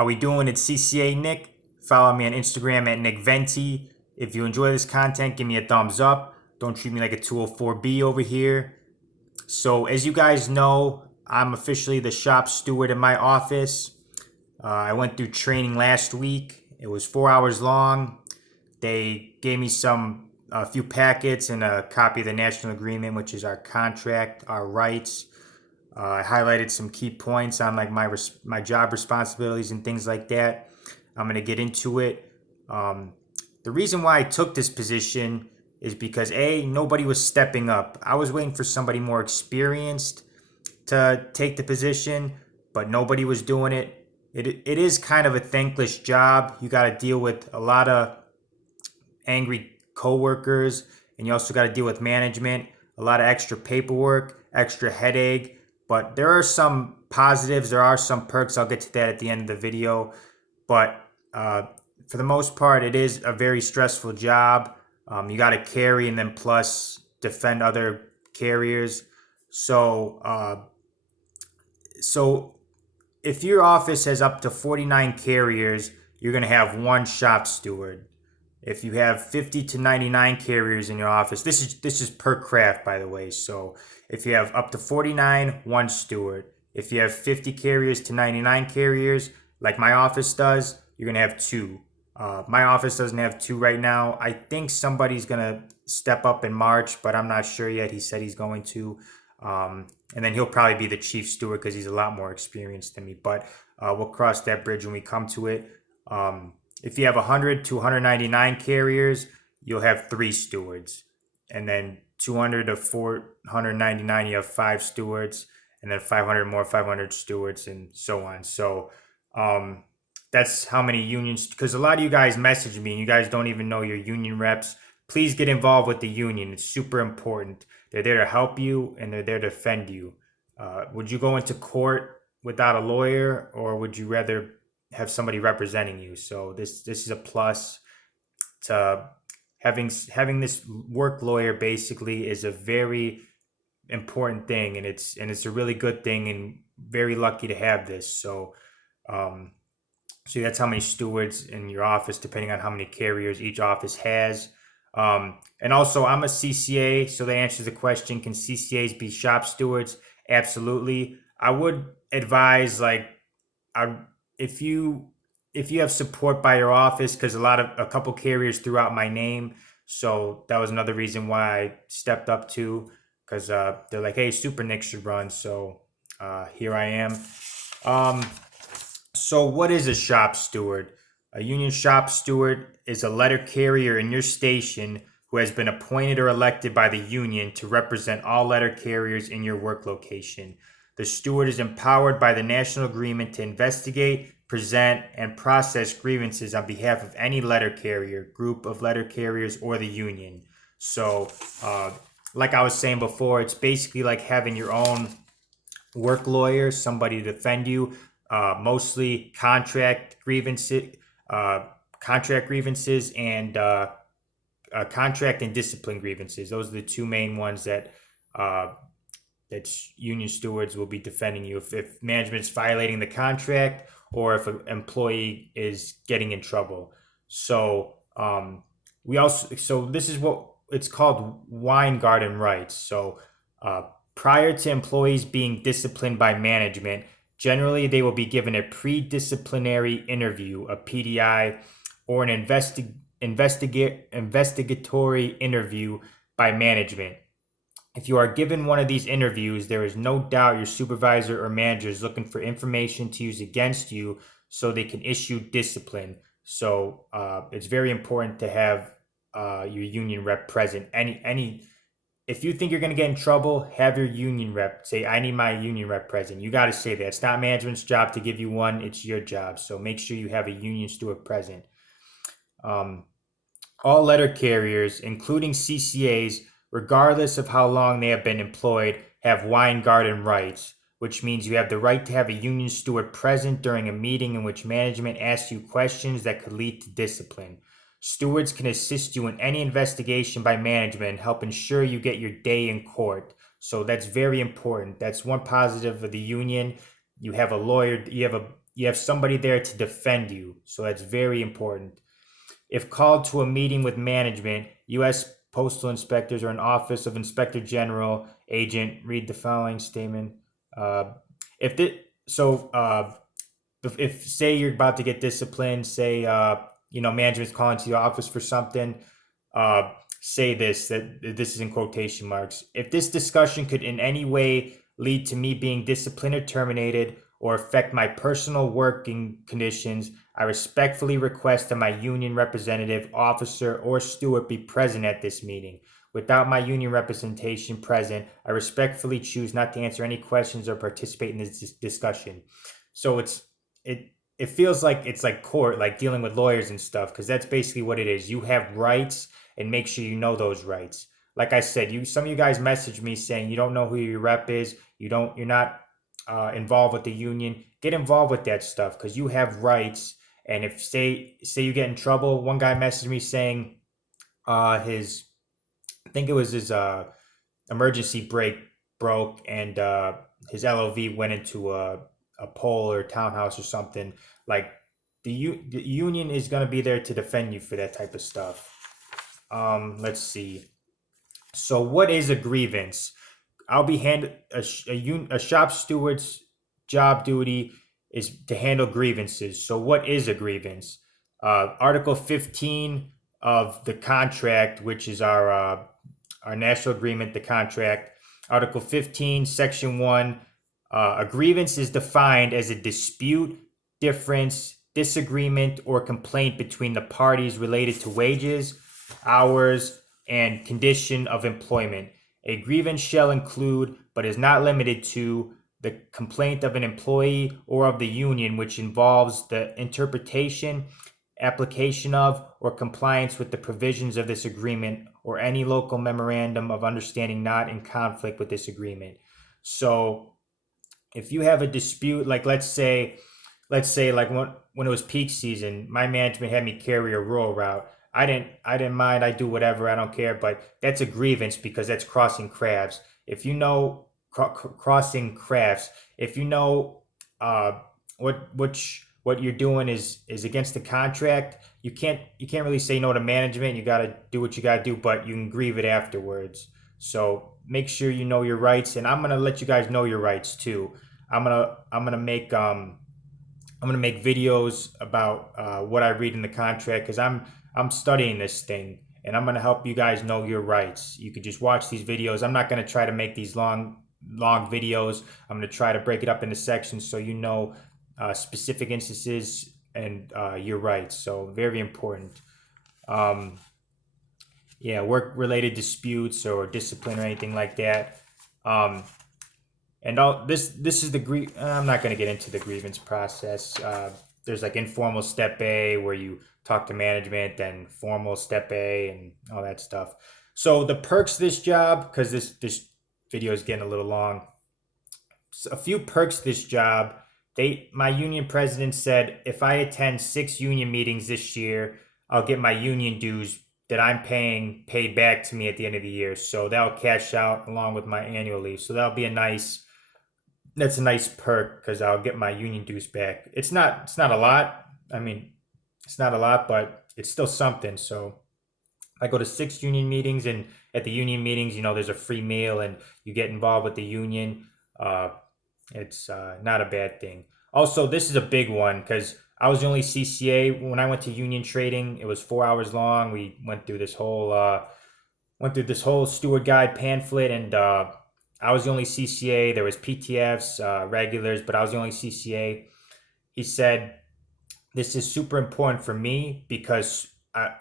How we doing? It's CCA Nick. Follow me on Instagram at NickVenti. If you enjoy this content, give me a thumbs up. Don't treat me like a 204B over here. So as you guys know, I'm officially the shop steward in my office. I went through training last week. It was 4 hours long. They gave me a few packets and a copy of the national agreement, which is our contract, our rights. I highlighted some key points on like my job responsibilities and things like that. I'm gonna get into it. The reason why I took this position is because nobody was stepping up. I was waiting for somebody more experienced to take the position, but nobody was doing it. It is kind of a thankless job. You got to deal with a lot of angry coworkers, and you also got to deal with management, a lot of extra paperwork, extra headache. But there are some positives, there are some perks. I'll get to that at the end of the video. But for the most part, it is a very stressful job. You got to carry and then plus defend other carriers. So if your office has up to 49 carriers, you're going to have one shop steward. If you have 50 to 99 carriers in your office, this is per craft, by the way. So if you have up to 49, one steward. If you have 50 carriers to 99 carriers, like my office does, you're going to have two. My office doesn't have two right now. I think somebody's going to step up in March, but I'm not sure yet. He said he's going to. And then he'll probably be the chief steward because he's a lot more experienced than me. But we'll cross that bridge when we come to it. If you have 100 to 199 carriers, you'll have 3 stewards. And then 200 to 499, you have 5 stewards. And then 500 more, 500 stewards, and so on. So that's how many unions, because a lot of you guys message me and you guys don't even know your union reps. Please get involved with the union. It's super important. They're there to help you and they're there to defend you. Would you go into court without a lawyer, or would you rather have somebody representing you? So this is a plus. To having this work lawyer basically is a very important thing, and it's a really good thing, and very lucky to have this. So that's how many stewards in your office, depending on how many carriers each office has. And also, I'm a CCA, so that answers the question: can CCAs be shop stewards? Absolutely. I would advise if you have support by your office, because a couple carriers threw out my name, so that was another reason why I stepped up too, because they're like, hey, Super Nick should run, so here I am. So what is a shop steward? A union shop steward is a letter carrier in your station who has been appointed or elected by the union to represent all letter carriers in your work location. The steward is empowered by the national agreement to investigate, present, and process grievances on behalf of any letter carrier, group of letter carriers, or the union. So, like I was saying before, it's basically like having your own work lawyer, somebody to defend you. Mostly contract grievances, and contract and discipline grievances. Those are the two main ones that union stewards will be defending you if management's violating the contract, or if an employee is getting in trouble. So this is what it's called, Weingarten rights. So prior to employees being disciplined by management, generally they will be given a pre-disciplinary interview, a PDI, or an investigatory interview by management. If you are given one of these interviews, there is no doubt your supervisor or manager is looking for information to use against you so they can issue discipline. So it's very important to have your union rep present. If you think you're going to get in trouble, have your union rep say, I need my union rep present. You got to say that. It's not management's job to give you one. It's your job. So make sure you have a union steward present. All letter carriers, including CCAs, regardless of how long they have been employed, have Weingarten rights, which means you have the right to have a union steward present during a meeting in which management asks you questions that could lead to discipline. Stewards can assist you in any investigation by management and help ensure you get your day in court. So that's very important. That's one positive of the union. You have a lawyer, you have you have somebody there to defend you. So that's very important. If called to a meeting with management, U.S. postal inspectors or an office of inspector general agent, read the following statement. Uh, if the, so if say you're about to get disciplined, say management's calling to your office for something, uh, say this, that this is in quotation marks. If this discussion could in any way lead to me being disciplined or terminated or affect my personal working conditions, I respectfully request that my union representative, officer, or steward be present at this meeting. Without my union representation present, I respectfully choose not to answer any questions or participate in this discussion. So it feels like it's like court, like dealing with lawyers and stuff, because that's basically what it is. You have rights, and make sure you know those rights. Like I said, some of you guys messaged me saying you don't know who your rep is, you're not involved with the union. Get involved with that stuff because you have rights. And if say you get in trouble, one guy messaged me saying his I think it was his emergency brake broke and his LOV went into a pole or townhouse or something. Like the union is going to be there to defend you for that type of stuff. Let's see. So what is a grievance? I'll be a shop steward's job duty is to handle grievances. So what is a grievance? Article 15 of the contract, which is our national agreement, the contract. Article 15, Section 1. A grievance is defined as a dispute, difference, disagreement, or complaint between the parties related to wages, hours, and condition of employment. A grievance shall include, but is not limited to, the complaint of an employee or of the union which involves the interpretation, application of, or compliance with the provisions of this agreement or any local memorandum of understanding not in conflict with this agreement. So if you have a dispute, like let's say like when it was peak season, my management had me carry a rural route. I didn't mind. I do whatever. I don't care. But that's a grievance because that's crossing crafts. If you know crossing crafts, if you know what you're doing is against the contract, you can't really say no to management. You got to do what you got to do, but you can grieve it afterwards. So make sure you know your rights, and I'm gonna let you guys know your rights too. I'm gonna make videos about what I read in the contract because I'm studying this thing and I'm gonna help you guys know your rights. You could just watch these videos. I'm not gonna try to make these long videos. I'm gonna try to break it up into sections so you know specific instances and your rights. So very important. Yeah, work related disputes or discipline or anything like that. Um, and all this is I'm not going to get into the grievance process. There's like informal step A where you talk to management, then formal step A and all that stuff. So the perks of this job, because this video is getting a little long. So a few perks of this job. My union president said if I attend 6 union meetings this year, I'll get my union dues that I'm paying paid back to me at the end of the year. So that'll cash out along with my annual leave. So that'll be that's a nice perk because I'll get my union dues back. It's not a lot. I mean, it's not a lot, but it's still something. So I go to 6 union meetings, and at the union meetings, there's a free meal, and you get involved with the union. It's not a bad thing. Also, this is a big one because I was the only CCA when I went to union trading. It was 4 hours long. We went through this whole steward guide pamphlet, and I was the only CCA. There was PTFs, regulars, but I was the only CCA. He said, "This is super important for me because I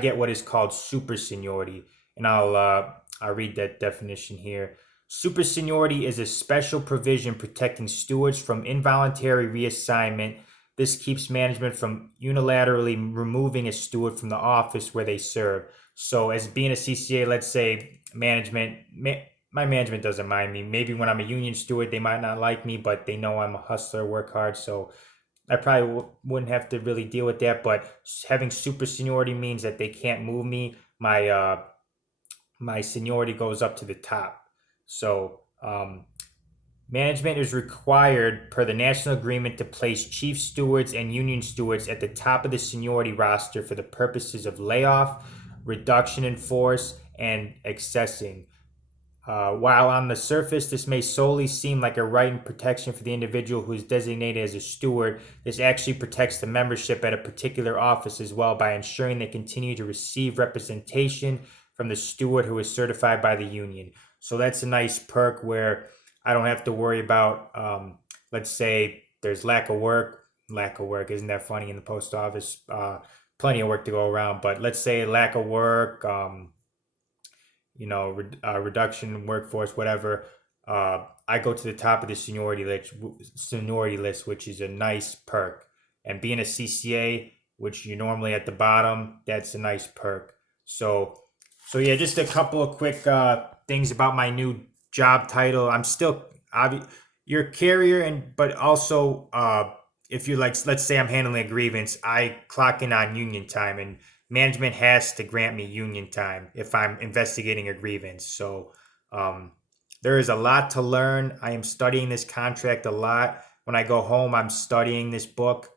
get what is called super seniority," and I'll read that definition here. Super seniority is a special provision protecting stewards from involuntary reassignment. This keeps management from unilaterally removing a steward from the office where they serve. So, as being a CCA, let's say my management doesn't mind me. Maybe when I'm a union steward, they might not like me, but they know I'm a hustler, work hard. So, I probably wouldn't have to really deal with that. But having super seniority means that they can't move me. My seniority goes up to the top. So Management is required per the national agreement to place chief stewards and union stewards at the top of the seniority roster for the purposes of layoff, reduction in force, and accessing. While on the surface this may solely seem like a right and protection for the individual who is designated as a steward, this actually protects the membership at a particular office as well by ensuring they continue to receive representation from the steward who is certified by the union. So that's a nice perk where I don't have to worry about, let's say there's lack of work. Lack of work, isn't that funny in the post office? Plenty of work to go around, but let's say lack of work, reduction in workforce, whatever. I go to the top of the seniority list, which is a nice perk. And being a CCA, which you're normally at the bottom, that's a nice perk. So yeah, just a couple of quick things about my new job title. I'm still you're a carrier, but also if you're like, let's say I'm handling a grievance, I clock in on union time, and management has to grant me union time if I'm investigating a grievance. So there is a lot to learn. I am studying this contract a lot. When I go home, I'm studying this book.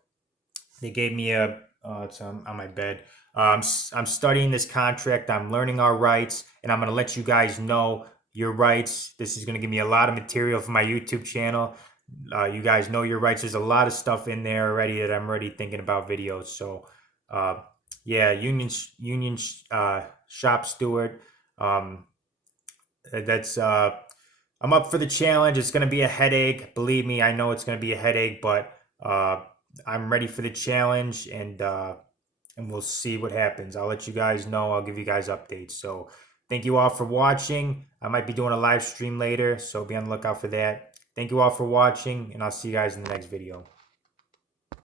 They gave me it's on my bed. I'm studying this contract. I'm learning our rights, and I'm going to let you guys know your rights. This is going to give me a lot of material for my YouTube channel. You guys know your rights. There's a lot of stuff in there already that I'm already thinking about videos. So, yeah, union shop steward. That's I'm up for the challenge. It's going to be a headache. Believe me, I know it's going to be a headache, but I'm ready for the challenge, and we'll see what happens. I'll let you guys know. I'll give you guys updates. So thank you all for watching. I might be doing a live stream later, so be on the lookout for that. Thank you all for watching, and I'll see you guys in the next video.